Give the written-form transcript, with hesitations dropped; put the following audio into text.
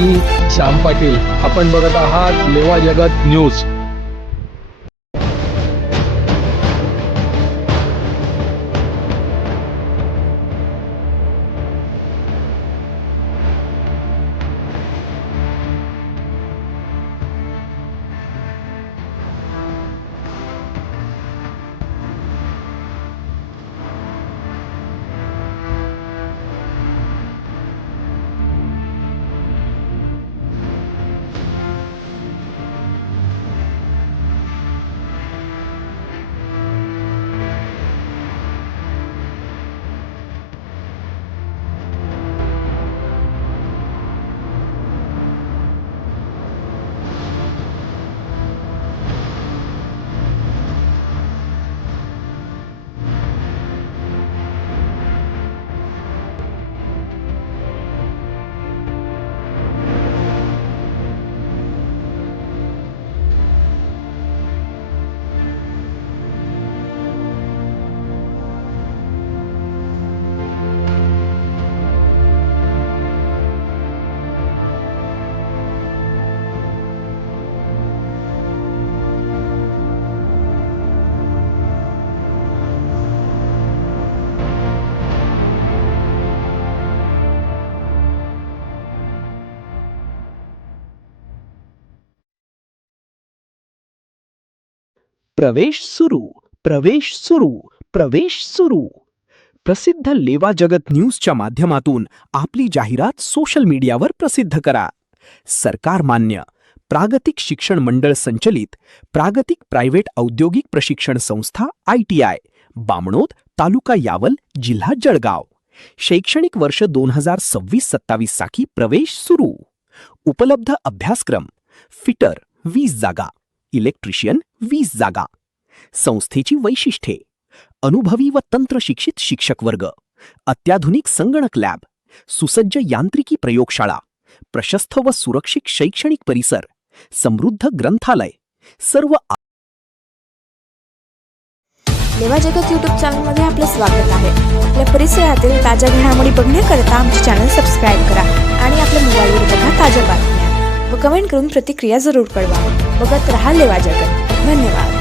मी श्याम पाटील. आपण बघत आहात लेवा जगत न्यूज. प्रवेश सुरू. प्रवेश सुरू. प्रवेश सुरू. प्रसिद्ध लेवा जगत न्यूजच्या माध्यमातून आपली जाहिरात सोशल मीडियावर प्रसिद्ध करा. सरकार मान्य प्रागतिक शिक्षण मंडळ संचलित प्रागतिक प्रायव्हेट औद्योगिक प्रशिक्षण संस्था ITI, बामणोद, तालुका यावल, जिल्हा जळगाव. शैक्षणिक वर्ष 2026-27 साठी प्रवेश सुरू. उपलब्ध अभ्यासक्रम: फिटर 20 जागा, इलेक्ट्रिशियन 20 जागा. संस्थेची वैशिष्ट्ये: अनुभवी व तंत्रशिक्षित शिक्षक वर्ग, अत्याधुनिक संगणक लॅब, सुसज्ज यांत्रिकी प्रयोगशाळा, प्रशस्त व सुरक्षित शैक्षणिक परिसर, समृद्ध ग्रंथालय. सर्व लेवा जगत यूट्यूब चॅनलमध्ये आपले स्वागत आहे. आपल्या परिसरातील ताज्या घडामोडी बघण्याकरता आमचे चॅनल सबस्क्राईब करा आणि आपल्या मोबाईलवर बघा ताज्या बातम्या व कमेंट करून प्रतिक्रिया जरूर कळवा. बघत रहा लेवा जगत. धन्यवाद.